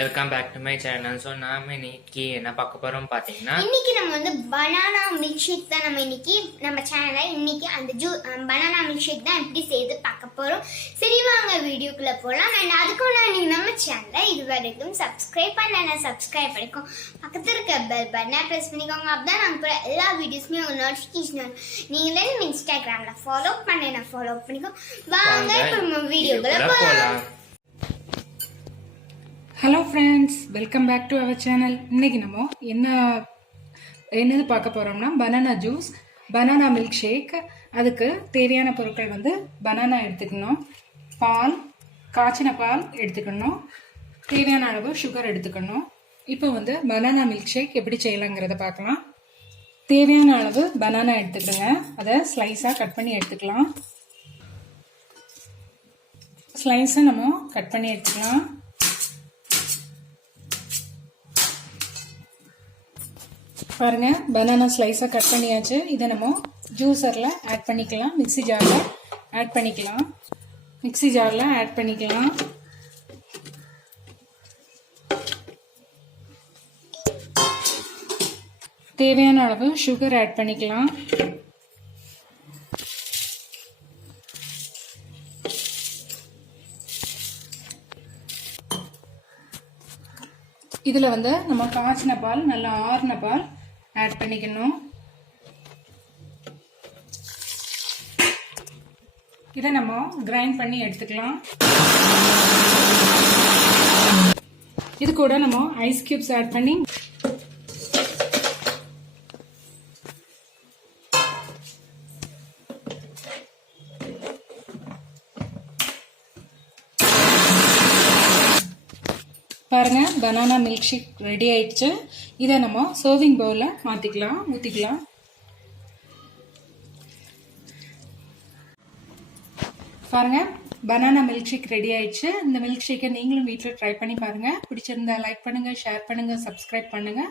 Welcome back to my channel. So நாம இன்னைக்கு என்ன பார்க்க போறோம் பார்த்தீங்கன்னா, இன்னைக்கு நம்ம வந்து பனானா மில்க் ஷேக் தான் நம்ம சேனல்ல இன்னைக்கு அந்த பனானா மில்க் ஷேக் தான் எப்படி செய்து பார்க்க போறோம். சரி வாங்க வீடியோக்குள்ள போலாம். அண்ட் அதுக்கு நீங்க நம்ம சேனலை இது வரைக்கும் சப்ஸ்கிரைப் பண்ணல, சப்ஸ்கிரைப் பண்ணிக்கோ, பக்கத்துல இருக்க பெல் பட்டனை பிரஸ் பண்ணிக்கோங்க. அப்பதான் நாங்க போற எல்லா வீடியோஸ்மே உங்க நோட்டிபிகேஷன் நீங்களே இன்ஸ்டாகிராம்ல ஃபாலோ பண்ணிக்கோ. வாங்க இப்போ நம்ம வீடியோக்குள்ள போலாம். Hello friends, welcome back to our channel. இன்றைக்கி நம்ம என்னது பார்க்க போகிறோம்னா banana juice, banana milk shake. அதுக்கு தேவையான பொருட்கள் வந்து பனானா எடுத்துக்கணும், பால், காய்ச்சின பால் எடுத்துக்கணும், தேவையான அளவு சுகர் எடுத்துக்கணும். இப்போ வந்து பனானா மில்க் ஷேக் எப்படி செய்யலாங்கிறத பார்க்கலாம். தேவையான அளவு பனானா எடுத்துக்கோங்க, அதை ஸ்லைஸாக கட் பண்ணி எடுத்துக்கலாம். ஸ்லைஸை நம்ம கட் பண்ணி எடுத்துக்கலாம். பாருங்க, பனானா ஸ்லைஸாக கட் பண்ணியாச்சு. இதை நம்ம ஜூஸரில் ஆட் பண்ணிக்கலாம், மிக்ஸி ஜாரில் ஆட் பண்ணிக்கலாம். தேவையான அளவு சுகர் ஆட் பண்ணிக்கலாம். இதில் வந்து நம்ம காய்ச்சின பால், நல்லா ஆறின பால் ஆட் பண்ணிக்கணும். இதை நம்ம கிரைண்ட் பண்ணி எடுத்துக்கலாம். இது கூட நம்ம ஐஸ் கியூப்ஸ் ஆட் பண்ணி பாருங்க, பனானா மில்க் ஷேக் ரெடி ஆயிடுச்சு. இதை நம்ம சர்விங் பவுலில் ஊற்றிக்கலாம். பாருங்க, பனானா மில்க் ஷேக் ரெடி ஆயிடுச்சு. இந்த மில்க் ஷேக்கை நீங்களும் வீட்டில் ட்ரை பண்ணி பாருங்க. பிடிச்சிருந்தா லைக் பண்ணுங்க, ஷேர் பண்ணுங்க, சப்ஸ்கிரைப் பண்ணுங்க.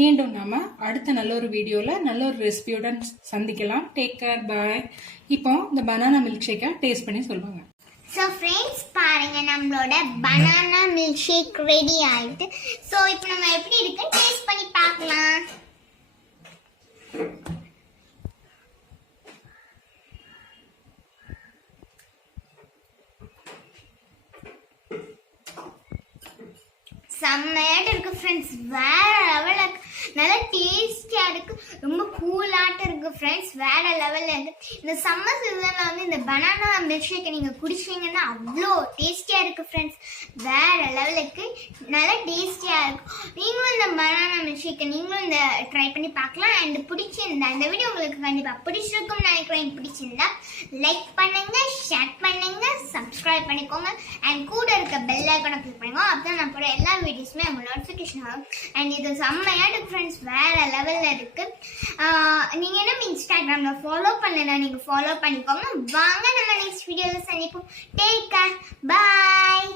மீண்டும் நாம அடுத்த நல்ல ஒரு வீடியோவில் நல்ல ஒரு ரெசிபியுடன் சந்திக்கலாம். டேக் கேர், பாய். இப்போ இந்த பனானா மில்க் ஷேக்கை டேஸ்ட் பண்ணி சொல்லுவாங்க. ஸோ ஃப்ரெண்ட்ஸ் பாருங்க, நம்மளோட பனானா மில்க் ஷேக் ரெடி ஆயிட்டு. ஸோ இப்போ நம்ம எப்படி இருக்குன்னு டேஸ்ட் பண்ணி பார்க்கலாம். செம்மையாட்டு இருக்கு ஃப்ரெண்ட்ஸ், வேற லெவலில் இருக்கு. நல்லா டேஸ்டியா இருக்கு, ரொம்ப கூலாட்டு இருக்கு ஃப்ரெண்ட்ஸ், வேற லெவல்ல இருக்கு. இந்த சம்மர் சீசன்ல வந்து இந்த பனானா மில்க் ஷேக்கை நீங்க குடிச்சீங்கன்னா அவ்வளோ டேஸ்டியா இருக்கு ஃப்ரெண்ட்ஸ், வேற லெவலில் இருக்கு, நல்லா டேஸ்டியா இருக்கும். நீங்களும் இந்த பனானா மில்க் ஷேக்கை நீங்களும் இந்த ட்ரை பண்ணி பார்க்கலாம். அண்ட் பிடிச்சிருந்தா இந்த வீடியோ உங்களுக்கு கண்டிப்பா பிடிச்சிருக்கும் நினைக்கிறேன். பிடிச்சிருந்தா லைக் பண்ணுங்க, ஷேர் பண்ணுங்க, சப்ஸ்கிரைப் பண்ணிக்கோங்க. அண்ட் கூட இருக்க பெல் ஐகானை கிளிக் பண்ணிக்கோங்க. அப்பதான் நான் போற எல்லா வீடியோஸ்மே உங்க நோட்டிஃபிகேஷன் ஆகும். அண்ட் இது செம்மையாட்டு ஃப்ரெண்ட்ஸ், வேற லெவல்ல இருக்கு. நீங்க என்ன இன்ஸ்டாகிராம்ல ஃபாலோ பண்ணல, நீங்க ஃபாலோ பண்ணிக்கோங்க. வாங்க நம்ம நெக்ஸ்ட் வீடியோல சந்திப்போம். டேக் கேர், பாய்.